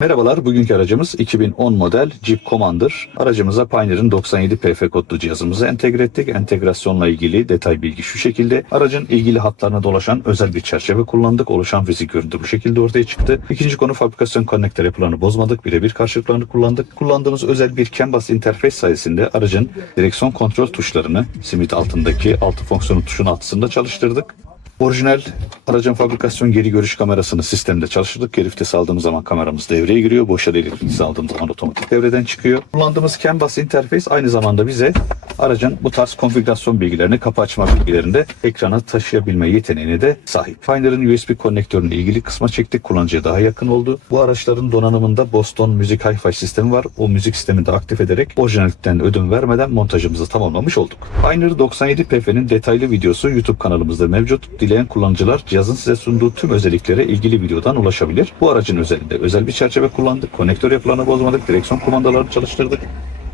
Merhabalar, bugünkü aracımız 2010 model Jeep Commander. Aracımıza Pioneer'ın 97 PF kodlu cihazımızı entegre ettik. Entegrasyonla ilgili detay bilgi şu şekilde. Aracın ilgili hatlarına dolaşan özel bir çerçeve kullandık. Oluşan fizik görüntü bu şekilde ortaya çıktı. İkinci konu fabrikasyon konnektör yapılarını bozmadık. Birebir karşılıklarını kullandık. Kullandığımız özel bir CAN bus sayesinde aracın direksiyon kontrol tuşlarını simit altındaki altı fonksiyonu tuşun altısında çalıştırdık. Orijinal aracın fabrikasyon geri görüş kamerasını sistemde çalıştırdık. Geri vites aldığımız zaman kameramız devreye giriyor. Boşa vites aldığımız zaman otomatik devreden çıkıyor. Kullandığımız CAN bus interface aynı zamanda bize aracın bu tarz konfigürasyon bilgilerini, kapı açma bilgilerini ekrana taşıyabilme yeteneğine de sahip. Pioneer'ın USB konnektörünü ilgili kısma çektik. Kullanıcıya daha yakın oldu. Bu araçların donanımında Boston Müzik Hi-Fi sistemi var. O müzik sistemini de aktif ederek orijinallikten ödün vermeden montajımızı tamamlamış olduk. Pioneer 97 PF'nin detaylı videosu YouTube kanalımızda mevcut. Dileyen kullanıcılar cihazın size sunduğu tüm özelliklere ilgili videodan ulaşabilir. Bu aracın özelinde özel bir çerçeve kullandık. Konnektör yapılarını bozmadık. Direksiyon kumandalarını çalıştırdık.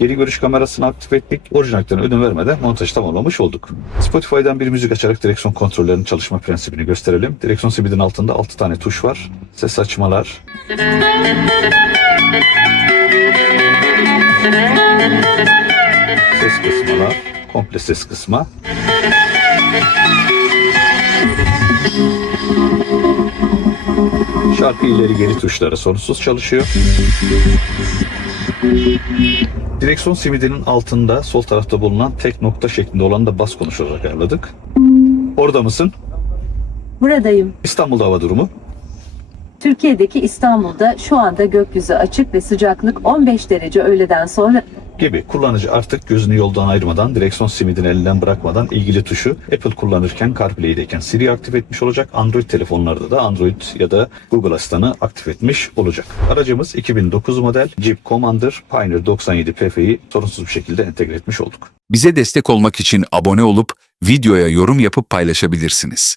Geri görüş kamerasını aktif ettik. Orijinallikten ödün vermeden montajı tamamlamış olduk. Spotify'dan bir müzik açarak direksiyon kontrollerinin çalışma prensibini gösterelim. Direksiyon simidin altında 6 tane tuş var. Ses açmalar, ses kısmalar, komple ses kısma. Şarkı ileri geri tuşları sorunsuz çalışıyor. Direksiyon simidinin altında sol tarafta bulunan tek nokta şeklinde olan da bas konuşarak ayarladık. Orada mısın? Buradayım. İstanbul'da hava durumu. Türkiye'deki İstanbul'da şu anda gökyüzü açık ve sıcaklık 15 derece öğleden sonra gibi. Kullanıcı artık gözünü yoldan ayırmadan, direksiyon simidini elinden bırakmadan ilgili tuşu Apple kullanırken CarPlay'deyken Siri aktif etmiş olacak. Android telefonlarda da Android ya da Google Asistan'ı aktif etmiş olacak. Aracımız 2009 model Jeep Commander Pioneer 97 PF'yi sorunsuz bir şekilde entegre etmiş olduk. Bize destek olmak için abone olup videoya yorum yapıp paylaşabilirsiniz.